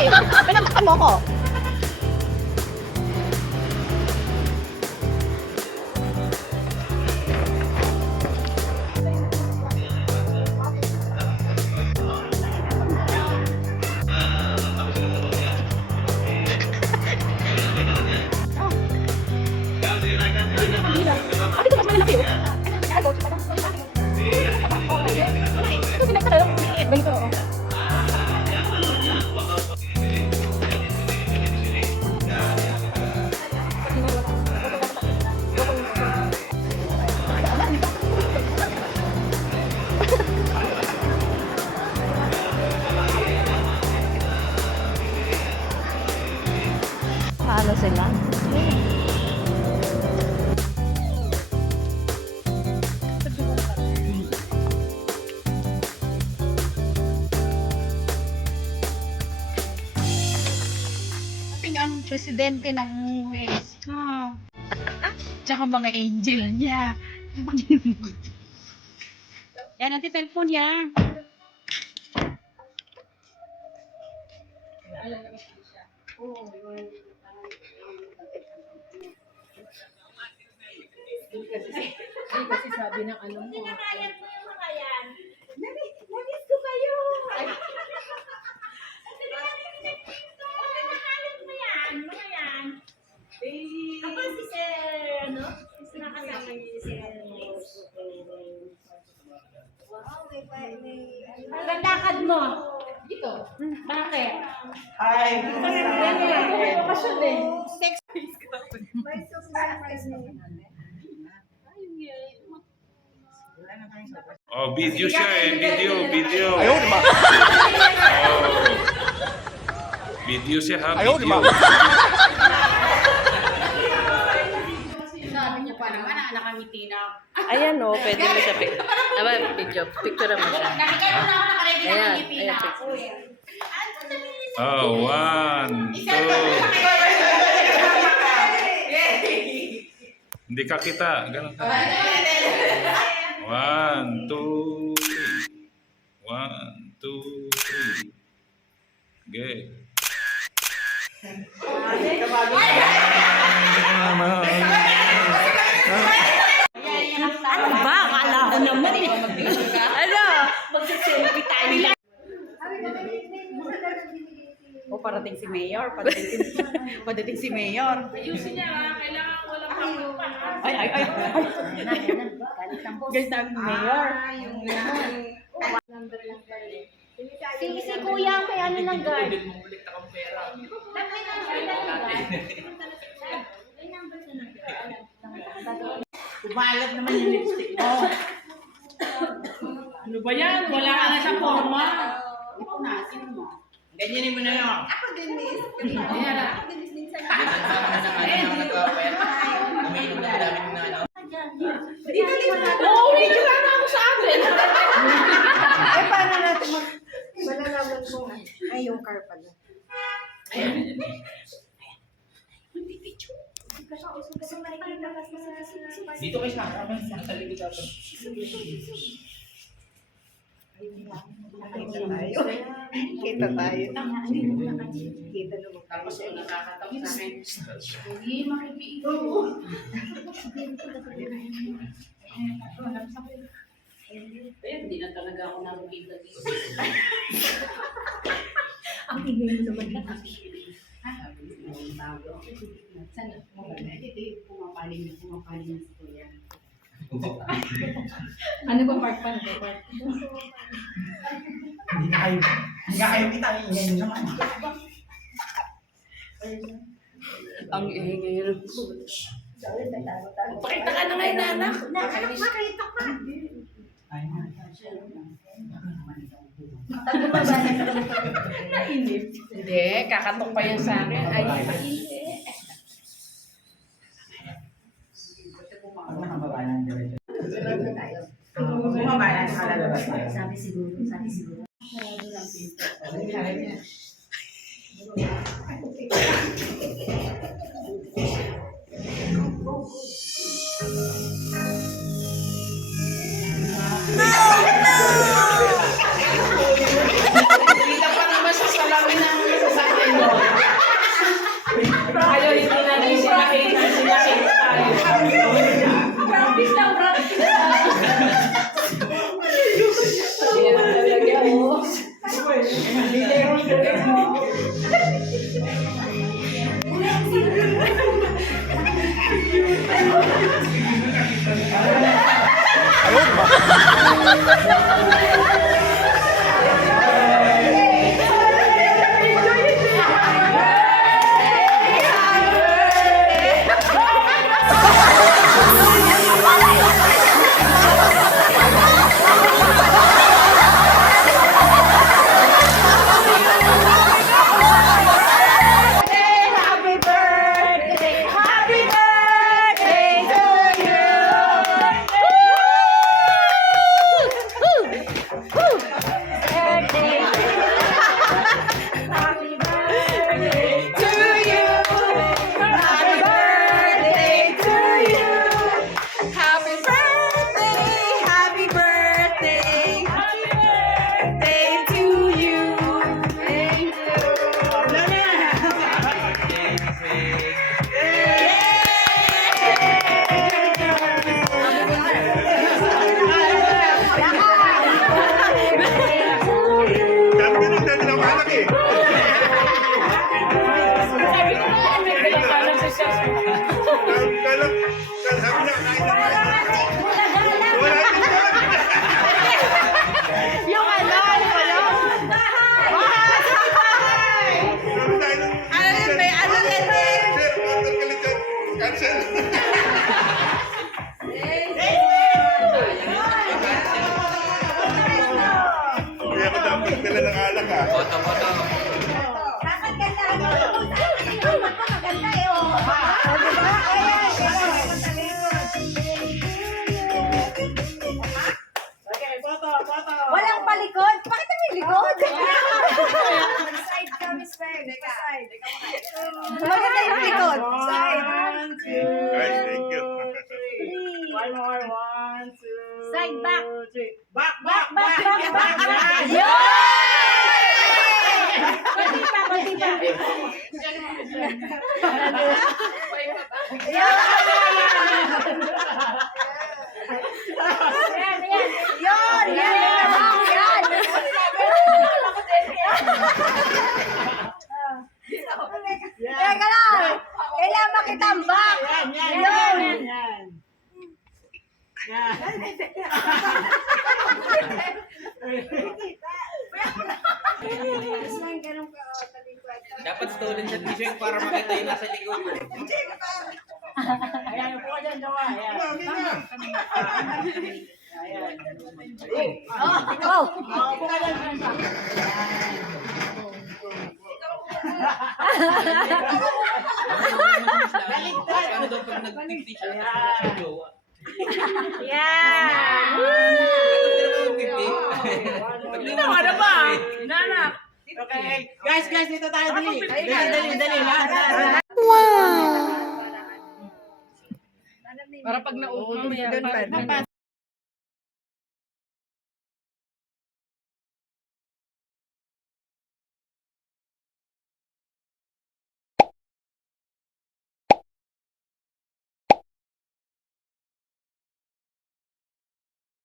Pinagpakan mo ko. Paano sila? Ang presidente ng US. Tsaka mga angel niya. Yan, anti-telephone niya. Kasi sabi ng ano mo. Pinakayan mo yung mga yan. Namiss ko kayo. Pinakayan mo yan. Mga yan. Ako si Sir, ano? Nakasama niyo si Sir. Wow, may Landakad mo. Dito. Bakit? Hi! Bakasyon eh. may surprise mo. Oh, video siya eh. Video. Ayaw naman! Oh. Video siya ha. Ayaw Video. naman! Sabi niyo pa naman, nakangiti na. Ayan o, pwede mo siya pic. Aba, video. Picture mo siya. Nakikita mo na ako nakaready na Ayan, nakangiti na. ayan. Ako eh. Oh, 1, 2. Hindi ka kita. Ganun ka. 1, 2, 3. 1, 2, 3. Okay. Ano ba? Akala ko naman eh. Ano? Magsa-selfie tayo lang. O, parating si Mayor. Padating si Mayor. Ayusin niya ha. Kailangan walang pangkapan. Ay. Guys, ang Mayor. Si Kuya, may ano ng guard. Kumalat naman yung lipstick mo. Ano ba yan? Wala ka na sa forma. Ipunasin mo. Ganyanin mo na lang. Ako din, miss. Ayan na. Ako din, miss, minsan. Uuwi ka na ako sa atin. Eh, paano natin malalaman mo? Ay, yung car pala. Dito kayo sa akin. Nasa likod ako. Kita tayo. Kita naman. Tapos yung nakakatawa sa akin. Hindi, makikiito. Ayun, hindi na talaga ako nakikita dito. Ang ingay mo naman na. Sana, pumapaling na si Kuya. Ano ba part pa? Ano ba part? Hindi nga kayo kita. Ingay nyo naman. Ang ingay. Pakita ka na ngayon, anak. Nakita ka. Ay, Nainip. Hindi, kakatok pa yan sa akin. Ay, Ako na ang babae ng diretso. tayo. Bumaba na sa lalabas tayo. Sabi siguro. kita pa naman sa salamin ng Happy birthday! Happy birthday to you! Happy birthday to you! Happy birthday to you! Happy birthday! Happy birthday! Happy birthday to you! Thank Sabi ko nung dati lang anak eh. Sabi niya, kain na kain na. Wala din doon. Yung ano? Sabi tayo nung... Ano yan, eh? Sir, order ka lang dyan. Cancel. Kaya ko dapat dala ng alak ah. Dapat ganda ano? Ito, maganda eh. Oh. Diba? Walang palikod? Bakit may likod? Side kami, side. Maganda yung likod. Side. Guys, thank you. One more, one, two, Side back. three. Back. Yun! Kunti pa. Yan. Teka lang. Kailangan makitambak. Yun. Dapat stolen sa t-shirt para makita yung nasa likod. Ayan, upo ka dyan, Jawa. Ayan. Ayan. Oh! Upo ka dyan. Paano daw pag nag-t-shirt sa jowa? Yan! Ginawa na ba? Nana. Okay. Guys, dito tayo. Dali. Lahat. Para pag naupo, may